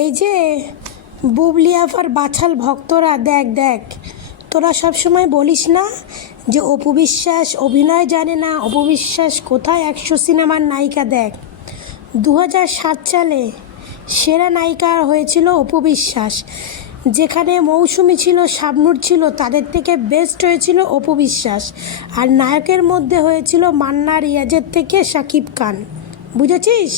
এই যে বুবলি আফার বাছাল ভক্তরা, দেখ দেখ, তোরা সবসময় বলিস না যে অপু বিশ্বাস অভিনয় জানে না, অপু বিশ্বাস কোথায় 100 সিনেমার নায়িকা। দেখ 2007 সালে সেরা নায়িকা হয়েছিল অপু বিশ্বাস, যেখানে মৌসুমী ছিল, শাবনূর ছিল, তাদের থেকে বেস্ট হয়েছিল অপু বিশ্বাস। আর নায়কের মধ্যে হয়েছিল মান্না, রিয়াজের থেকে শাকিব খান। বুঝেছিস?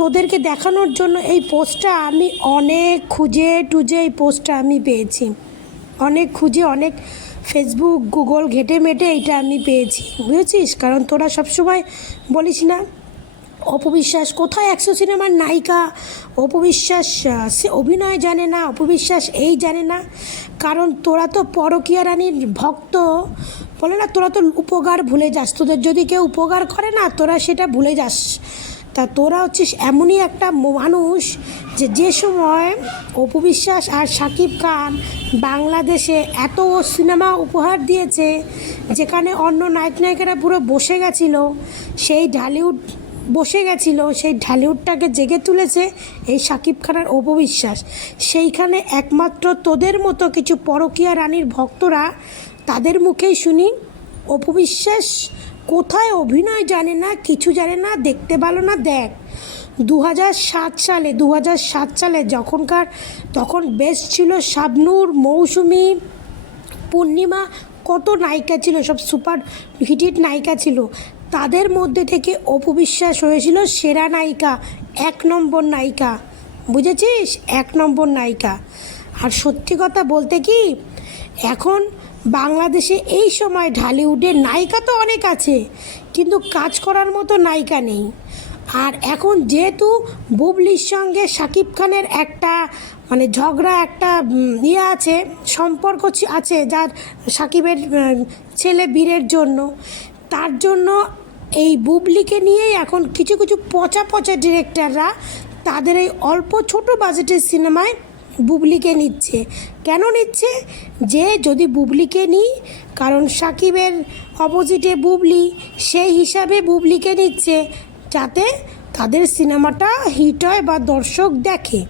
তোদেরকে দেখানোর জন্য এই পোস্টটা আমি অনেক খুঁজে টুজে এই পোস্টটা আমি পেয়েছি, অনেক খুঁজে, অনেক ফেসবুক গুগল ঘেটে মেটে এইটা আমি পেয়েছি। বুঝেছিস? কারণ তোরা সবসময় বলিস না অপু বিশ্বাস কোথায় 100 সিনেমার নায়িকা, অপু বিশ্বাস সে অভিনয় জানে না, অপু বিশ্বাস এই জানে না। কারণ তোরা তো পরকীয়া রানীর ভক্ত, বলে না, তোরা তো উপকার ভুলে যাস। তোদের যদি কেউ উপকার করে না, তোরা সেটা ভুলে যাস। তা তোরা হচ্ছিস এমনই একটা মানুষ যে সময় অপু বিশ্বাস আর শাকিব খান বাংলাদেশে এত সিনেমা উপহার দিয়েছে, যেখানে অন্য নায়ক নায়িকারা পুরো বসে গেছিলো, সেই ঢালিউড বসে গেছিলো, সেই ঢালিউডটাকে জেগে তুলেছে এই শাকিব খানের অপু বিশ্বাস। সেইখানে একমাত্র তোদের মতো কিছু পরকীয়া রানীর ভক্তরা, তাদের মুখেই শুনি অপু বিশ্বাস কোথায় অভিনয় জানে না, কিছু জানে না, দেখতে ভালো না। দেখ 2007 সালে তখন বেস্ট ছিল শাবনূর, মৌসুমী, পূর্ণিমা, কত নায়িকা ছিল, সব সুপার হিট নায়িকা ছিল। তাদের মধ্যে থেকে অপু বিশ্বাস হয়েছিল সেরা নায়িকা, 1 নম্বর নায়িকা। বুঝেছিস? 1 নম্বর নায়িকা। আর সত্যি কথা বলতে কি, এখন বাংলাদেশে এই সময় ঢালিউডের নায়িকা তো অনেক আছে, কিন্তু কাজ করার মতো নায়িকা নেই। আর এখন যেহেতু বুবলির সঙ্গে শাকিব খানের একটা ঝগড়া, একটা আছে, সম্পর্ক আছে, যার শাকিবের ছেলে বীরের জন্য, তার জন্য এই বুবলিকে নিয়েই এখন কিছু কিছু পচা ডিরেক্টররা তাদের এই অল্প ছোট বাজেটের সিনেমায় বুবলিকে নিচ্ছে। কেন নিচ্ছে? যে যদি বুবলিকে নিই, কারণ শাকিবের অপোজিটে বুবলি, সেই হিসাবে বুবলিকে নিচ্ছে যাতে তাদের সিনেমাটা হিট হয় বা দর্শক দেখে।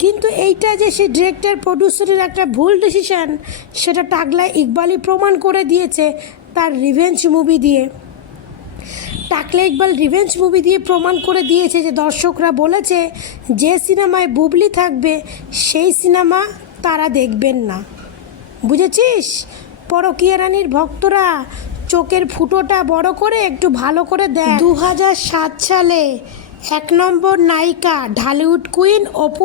কিন্তু এইটা যে সে ডিরেক্টর প্রডিউসারের একটা ভুল ডিসিশান, সেটা টাকলা ইকবালই প্রমাণ করে দিয়েছে তার রিভেঞ্জ মুভি দিয়ে। টাকলা ইকবাল রিভেঞ্জ মুভি দিয়ে প্রমাণ করে দিয়েছে যে দর্শকরা বলেছে যে সিনেমায় বুবলি থাকবে সেই সিনেমা তারা দেখবেন না। বুঝেছিস? পরকীয়া রানীর ভক্তরা চোখের ফুটোটা বড় করে একটু ভালো করে দেখ। 2007 সালে 1 নম্বর নায়িকা ঢালিউড কুইন অপু